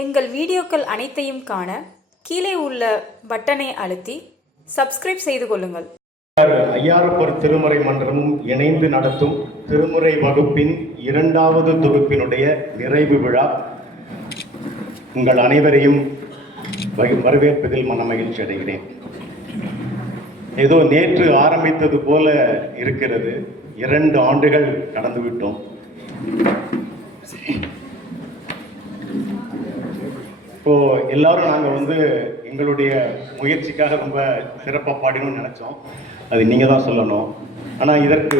எங்கள் வீடியோக்கள் அனைத்தையும் காண கீழே உள்ள பட்டனை அழுத்தி சப்ஸ்கிரைப் செய்து கொள்ளுங்கள். ஐயாரப்பர் திருமுறை மன்றமும் இணைந்து நடத்தும் திருமுறை வகுப்பின் 2வது தொகுப்பினுடைய நிறைவு விழா உங்கள் அனைவரையும் வரவேற்பதில் மன மகிழ்ச்சி அடைகிறேன். ஏதோ நேற்று ஆரம்பித்தது போல இருக்கிறது. 2 ஆண்டுகள் கடந்துவிட்டோம். இப்போ எல்லாரும் நாங்கள் எங்களுடைய முயற்சிக்காக ரொம்ப சிறப்பாக பாடினோம்னு நினச்சோம். அது நீங்கள் தான் சொல்லணும். ஆனால் இதற்கு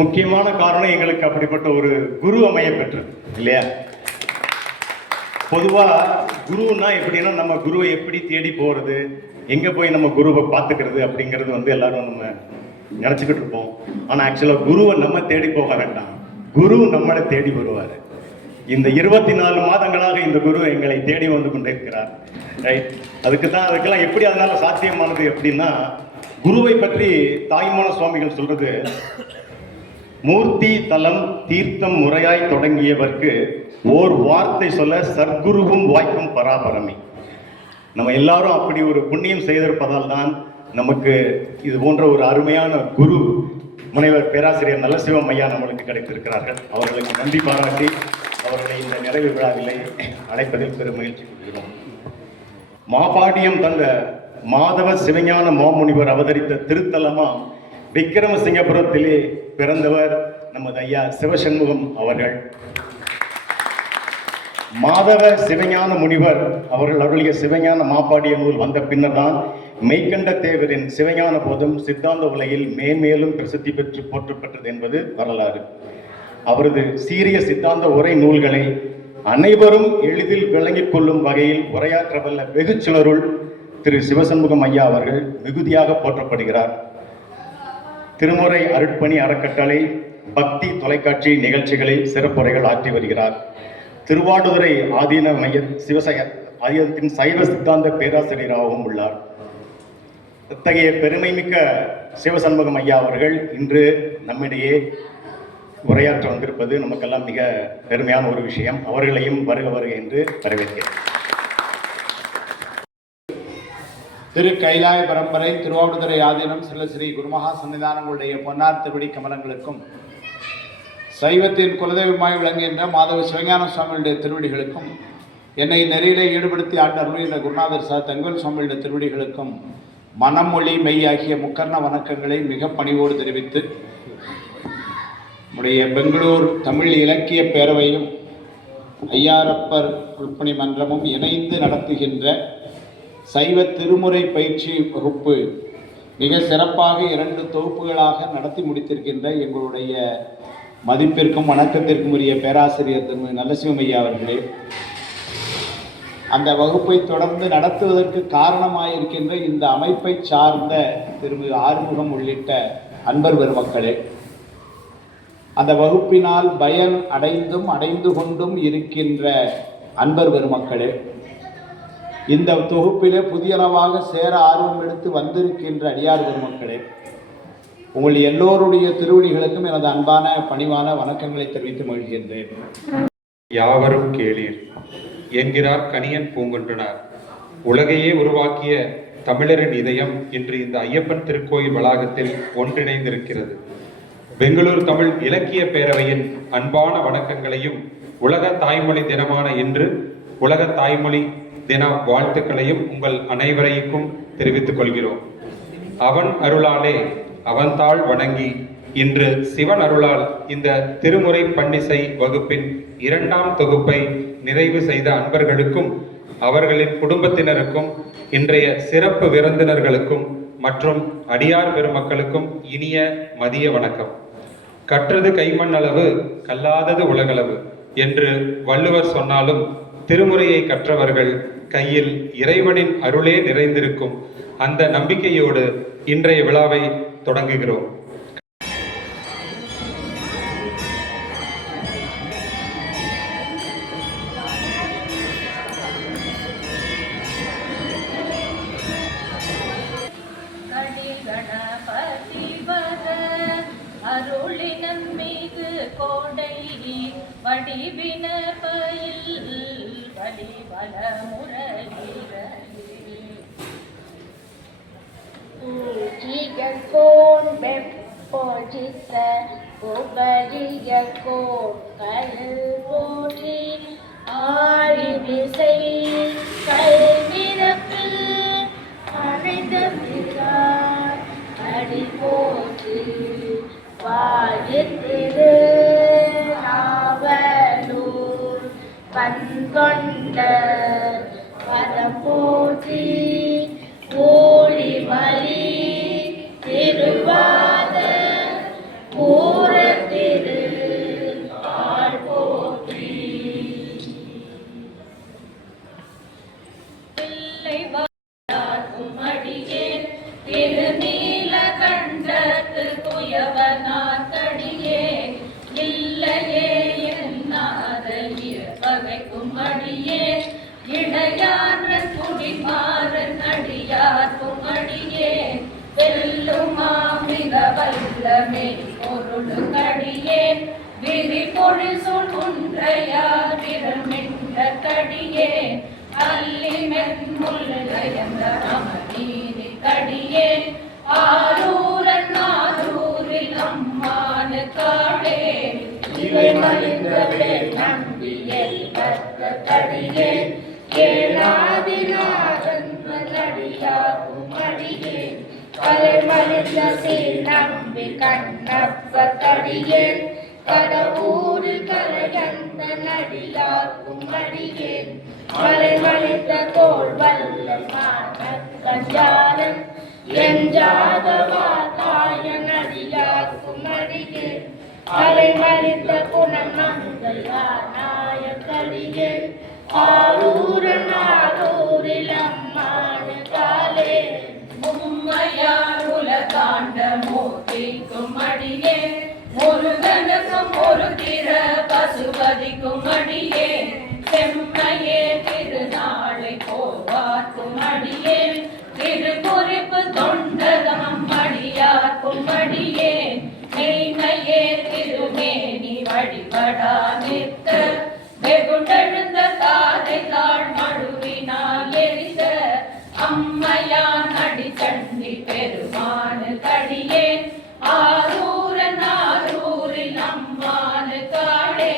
முக்கியமான காரணம் எங்களுக்கு அப்படிப்பட்ட ஒரு குரு அமைய பெற்றது இல்லையா? பொதுவாக குருன்னா எப்படின்னா நம்ம குருவை எப்படி தேடி போகிறது, எங்கே போய் நம்ம குருவை பார்த்துக்கிறது அப்படிங்கிறது எல்லாரும் நம்ம நினச்சிக்கிட்டு இருப்போம். ஆனால் ஆக்சுவலாக குருவை நம்ம தேடி போக வேண்டாம், குரு நம்மளை தேடி வருவார். இந்த 24 மாதங்களாக இந்த குரு எங்களை தேடி வந்து கொண்டிருக்கிறார். ரைட், அதுக்கெல்லாம் எப்படி அதனால சாத்தியமானது எப்படின்னா, குருவை பற்றி தாய்மான சுவாமிகள் சொல்றது, மூர்த்தி தலம் தீர்த்தம் முறையாய் தொடங்கியவர்க்கு ஓர் வார்த்தை சொல்ல சர்க்குருவும் வாய்க்கும் பராபரமே. நம்ம எல்லாரும் அப்படி ஒரு புண்ணியம் செய்திருப்பதால் தான் நமக்கு இது போன்ற ஒரு அருமையான குரு முனைவர் பேராசிரியர் நல்லசிவம் ஐயா நம்மளுக்கு கிடைத்திருக்கிறார்கள். அவர்களுக்கு நன்றி பாராட்டி அவர்களை இந்த நிறைவு விழாவிலே அழைப்பதில் பெரும் மகிழ்ச்சி கொள்கிறோம். மாபாடியம் தந்த மாதவ சிவஞான மாமுனிவர் அவதரித்த திருத்தலமா விக்கிரமசிங்கபுரத்திலே பிறந்தவர் நமது ஐயா சிவசண்முகம் அவர்கள். மாதவ சிவஞான முனிவர் அவர்கள் அருளிய சிவஞான மாப்பாடிய நூல் வந்த பின்னர் தான் மெய்கண்ட தேவரின் சிவஞான போதும் சித்தாந்த உலகில் மேன்மேலும் பிரசித்தி பெற்று போற்றப்பட்டது என்பது வரலாறு. அவரது சீரிய சித்தாந்த உரை நூல்களை அனைவரும் எளிதில் விளங்கிக் கொள்ளும் வகையில் உரையாற்றவல்ல வெகு சிலருள் திரு சிவசண்முகம் ஐயா அவர்கள் மிகுதியாக போற்றப்படுகிறார். திருமுறை அருட்பணி அறக்கட்டளை பக்தி தொலைக்காட்சி நிகழ்ச்சிகளில் சிறப்புரைகள் ஆற்றி வருகிறார். திருவாடுதுறை ஆதீன மைய ஆதீனத்தின் சைவ சித்தாந்த பேராசிரியராகவும் உள்ளார். இத்தகைய பெருமைமிக்க சிவசண்முகம் ஐயா அவர்கள் இன்று நம்மிடையே உரையாற்ற வந்திருப்பது நமக்கெல்லாம் மிக பெருமையான ஒரு விஷயம். அவர்களையும் வருக வருக என்று வரவேற்கிறேன். திரு கைலாய பரம்பரை திருவாவடுதுறை ஆதீனம் சில ஸ்ரீ குருமகா சன்னிதானங்களுடைய பொன்னார் திருவடி கமலங்களுக்கும், சைவத்தின் குலதெய்வமாய் விளங்குகின்ற மாதவ சிவஞான சுவாமியுடைய திருவடிகளுக்கும், என்னை நெறியிலே ஈடுபடுத்தி ஆண்டருளின குருநாதர் சா தங்கவேல் சுவாமியுடைய திருவடிகளுக்கும் மனம் மொழி மெய் ஆகிய முக்கர்ண வணக்கங்களை மிக பணிவோடு தெரிவித்து, நம்முடைய பெங்களூர் தமிழ் இலக்கிய பேரவையும் ஐயாரப்பர் உள்பணி மன்றமும் இணைந்து நடத்துகின்ற சைவ திருமுறை பயிற்சி வகுப்பு மிக சிறப்பாக 2 தொகுப்புகளாக நடத்தி முடித்திருக்கின்ற எங்களுடைய மதிப்பிற்கும் வணக்கத்திற்கும் உரிய பேராசிரியர் திரு நல்லசிவம் ஐயா அவர்களே, அந்த வகுப்பை தொடர்ந்து நடத்துவதற்கு காரணமாயிருக்கின்ற இந்த அமைப்பை சார்ந்த திரு ஆறுமுகம் உள்ளிட்ட அன்பர் பெருமக்களே, அந்த வகுப்பினால் பயன் அடைந்து கொண்டும் இருக்கின்ற அன்பர் பெருமக்களே, இந்த தொகுப்பிலே புதியளவாக சேர ஆர்வம் எடுத்து வந்திருக்கின்ற அடியார் பெருமக்களே, உங்கள் எல்லோருடைய திருவடிகளுக்கும் எனது அன்பான பணிவான வணக்கங்களை தெரிவித்து மகிழ்கின்றேன். யாவரும் கேளீர் என்கிறார் கணியன் பூங்குன்றனார். உலகையே உருவாக்கிய தமிழரின் இதயம் இன்று இந்த ஐயப்பன் திருக்கோயில் வளாகத்தில் ஒன்றிணைந்திருக்கிறது. பெங்களூர் தமிழ் இலக்கிய பேரவையின் அன்பான வணக்கங்களையும், உலக தாய்மொழி தினமான இன்று உலக தாய்மொழி தின வாழ்த்துக்களையும் உங்கள் அனைவரைக்கும் தெரிவித்துக் கொள்கிறோம். அவன் அருளாலே அவன்தாள் வணங்கி இன்று சிவன் அருளால் இந்த திருமுறை பன்னிசை வகுப்பின் 2ஆம் தொகுப்பை நிறைவு செய்த அன்பர்களுக்கும், அவர்களின் குடும்பத்தினருக்கும், இன்றைய சிறப்பு விருந்தினர்களுக்கும் மற்றும் அடியார் பெருமக்களுக்கும் இனிய மதிய வணக்கம். கற்றது கைமண் அளவு, கல்லாதது உலகளவு என்று வள்ளுவர் சொன்னாலும், திருமுறையை கற்றவர்கள் கையில் இறைவனின் அருளே நிறைந்திருக்கும் அந்த நம்பிக்கையோடு இன்றைய விழாவை தொடங்குகிறோம். அருளினம் மீது கோடை வடிவின பயில் வலிவல முரளிரே பூஜிகள் கோன் வெப்பொழித்த புகழிகள் கோன் கயல் போற்றி ஆழிமிசை கல்விரப்பில் அணைந்த பிறார் அடி போற்றி வாழித்திரு நாவலூர் பண்கொண்ட பதம் போற்றி ஊழிமலி திருவாத ஊரத்திரு ஆள் போற்றி பிள்ளை வாக்கும் அடியேன் திருநீல கண்டத்து குயவனாத்தடியே இல்லையே என்னாதைய பகைக்கும் அடியே இடையான குடிமாறன் அடியார்க்கும் அடியே வெல்லுமா மிக வல்லமே பொருளுக்கடியே விரிபொழி சொல்குன்றையார் விரமின்ற கடியே அல்லி மென்முல்லையந்த அமநீதி கடியே ஆரூரன் ஆரூரில் அம்மான காடே இவை மலிந்தவே நம்பியல் பத்த கடியே ஏனாதிநாதன் நடியாகும் அடியே கலை மலிந்த சீர் நம்பி கண்ணப்ப கடியே கடவுரில் கலையந்த நடியாகும் அடியே மலை மலிந்த கோள் வல்ல கஞ்சாரன் எஞ்சாதவாதாய நடியாகும் அடியே அலை மலிந்த குணமங்களானாய கடியே ஆரூரன் ஆரூரில் அம்மான காலே உம்மையார் உலகாண்ட மூர்த்திக்கும் அடியே முருகனுக்கும் ஒரு திற பசுபதிக்கும் அடியே செம்மையே திருநாளை போவார்க்கும் அடியே திருக்குறிப்பு தொண்டதம் அடியார்க்கும் அடியே மெய்மையே திருமேனி வழிபடா நிற்க வெகுண்டெழுந்த தாதை தாழ் மழுவினால் எரிந்த அம்மையான் அடி சண்டி பெருமானு கடியே ஆரூரன் ஆரூரில் அம்மானு காடே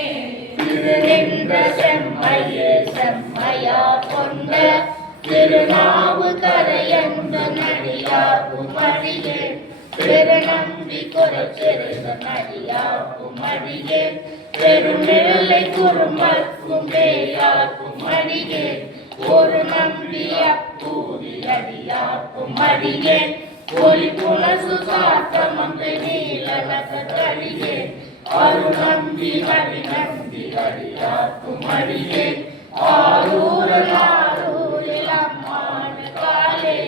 திருநின்ற செம்மையே செம்மையா கொண்ட திருநாவு கரையந்த நடியாகும் அடியே பெருநம்பி குறைச்சிருந்த நடியாகும் அடியே பெருநிலை குறுமக்கும் பேயாக்கும் அடியே ஒரு நம்பி அப்பூரி அடியாக்கும் அடியே ஒளி புனசு சாத்தமங்கை நீலனக கடியே அரு நம்பி ஹரி நம்பி அடியாக்கும் அடியே ஆரூரன் ஆரூரில் அம்மான காலே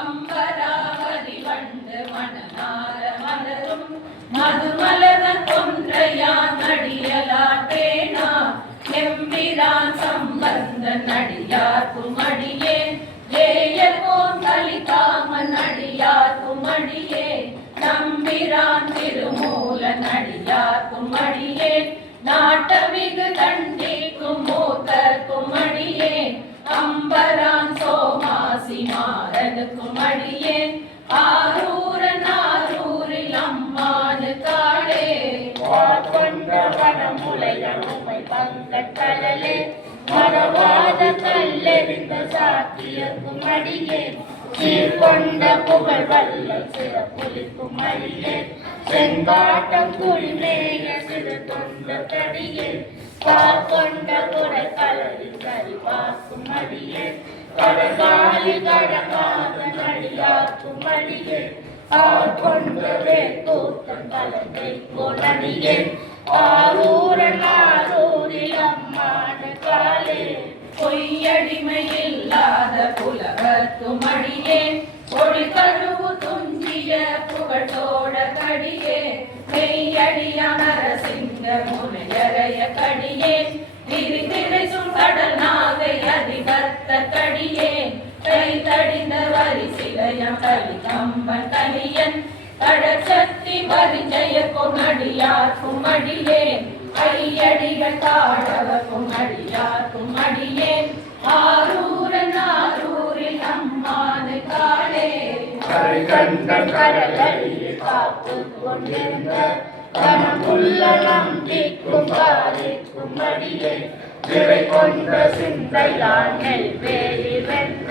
அம்பராவதி வண்டு மணநார மலரும் மதுமலரன் கொன்றையான் அடியலார் பேணா எம்பிரான் சம்பந்த நடியார்க்கும் அடியே ஜேயர்கோன் கலிகாமன் அடியார்க்கும் அடியே நம்பிரான் திருமூல நடியார்க்கும் அடியே நாட்டமிகு தண்டிக்கும் மூத்தர்க்கும் அடியே அம்பரான் சோமாசி மாறனுக்கும் அடியே ஆரூரன் ஆரூரில் அம்மானு காடே கொண்ட வனமுலையனுமை பங்கட்டலே மரவாத கல்லெறிந்த சாத்தியக்கும் அடியே சீர்கொண்ட புகழ் வல்ல சிறப்புலிக்கும் அடியே செங்காட்டம் குடிமேய சிறு தொண்ட கடியே பார்கொண்ட குறை கலரி கரிவாக்கும் அடியே கடகாலி கடகாத நடியாக்கும் அடியே ஆர்கொண்டவே கூத்தம் கலங்கை கொடியே ஆரூரன் ஆரூரில் அம்மான காலே பொய்யடிமை இல்லாத புலவர்க்கும் அடியே பொடி கருவு துஞ்சிய புகழோட கடியே மெய்யடியான நரசிங்க முனையறைய கடியே திரை சுங்கடல் நாகை அதிபத்த கடியே கை தடிந்த வரி சிலையம் கலி கம்பன் கலியன் கடற்சக்தி வரிஜய கொடியார்க்கும் அடியே ஐயடிகள் தாழவர்க்கும் அடியார்க்கும் அடியேன் ஆரூரன் ஆரூரில் அம்மானு காளே கரை கண்ட கடலடியை காத்து கொண்டிருந்த கனமுள்ள நம்பிக்கும் காரிக்கும் அடியே நிறை கொண்ட சிந்தையால் நெல்வேலி வென்ற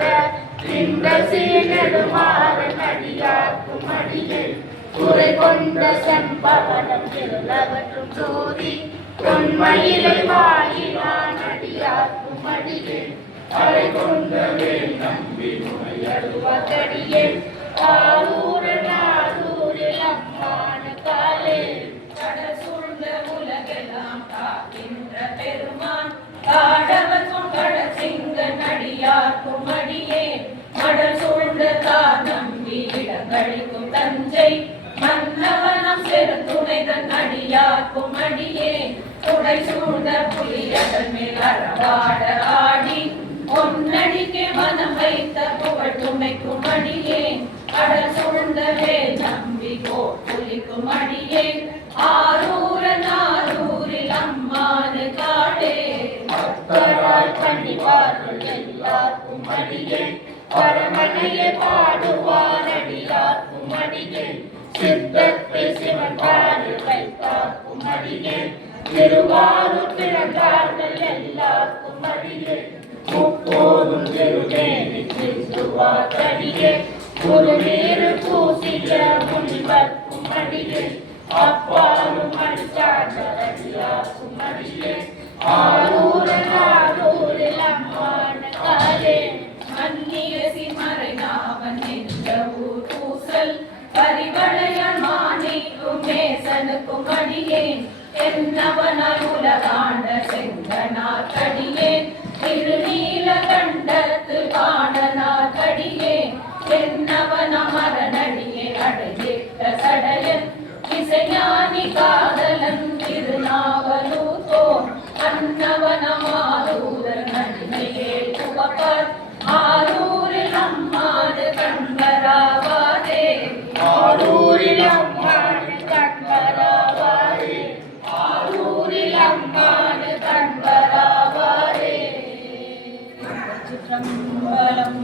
இந்த சீனெடுமாறன் அடியார்க்கும் அடியே குறை கொண்ட செம்பவனம் திருளவற்றும் சூரி பொன்மயிலை வாயிலான் அடியார்க்கும் அடியே அரை கொண்ட வேல் நம்பி நுழையடுவதடியே ஆரூரன் ஆரூரில் அம்மான காலே கடல் சூழ்ந்த உலகெல்லாம் காக்கின்ற பெருமான் காடவர்க்கும் கடல் சிங்கன் அடியார்க்கும் அடியேன் கடல் சூழ்ந்த தார் நம்பி இடங்களிக்கும் தஞ்சை மன்னவனம் செரு துணைதன் அடியார்க்கும் அடியேன் துடை சூழ்ந்த புலியதன் மேல் அறவாட ஆடி பொன்னடிக்கு மனம் வைத்த புகழ் துணைக்கும் அடியேன் கடல் சூழ்ந்த வேல் நம்பி புலிக்கும் அடியேன் ஆரூரன் ஆரூரில் அம்மானு காளே பக்தரால் கண்டிப்பார்கள் எல்லாருக்கும் அடியே பரமனையை பாடுவார் அடியார்க்கும் அடியே சித்தத்தை சிவன் பாடு வைத்தார்க்கும் அடியே திருவாரூர் பிறந்தார்கள் எல்லாருக்கும் அடியே முப்போதும் திருவேணி சிந்துவார் அடியே குருநீரு பூசிய முனிவர்க்கும் அடியே அப்பாலும் அடிச்சார்கள் அடியார்க்கும் அடியே ஆரூரன் ஆரூரில் அம்மான காலே மன்னிய சிமறை நாவன் என்ற ஊர் பூசல் பரிவளையான் மாணிக்கும் மேசனுக்கும் அடியேன் என்னவனாய் உலகாண்ட செங்கனார் கடியேன் திருநீல கண்டத்து பாடனார் கடியேன் என்னவன மரணடியே அடைந்திட்ட சடையன் இசைஞானி காதலன் திருநாவலூர் அன்னவனமாரூரன் அடிமையே புகப்பர் ஆரூரில் அம்மாடு கண்பராவாதே ஆரூரில் அம்மான கண்பராவாரே ஆரூரில் அம்மான கண்பராவாரே சிற்றம்பலம்.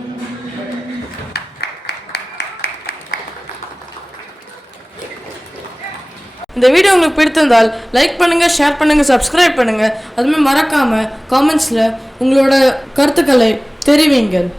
இந்த வீடியோ உங்களுக்கு பிடித்திருந்தால் லைக் பண்ணுங்கள், ஷேர் பண்ணுங்கள், சப்ஸ்கிரைப் பண்ணுங்கள். அதுமாதிரி மறக்காமல் காமெண்ட்ஸில் உங்களோட கருத்துக்களை தெரிவிங்கள்.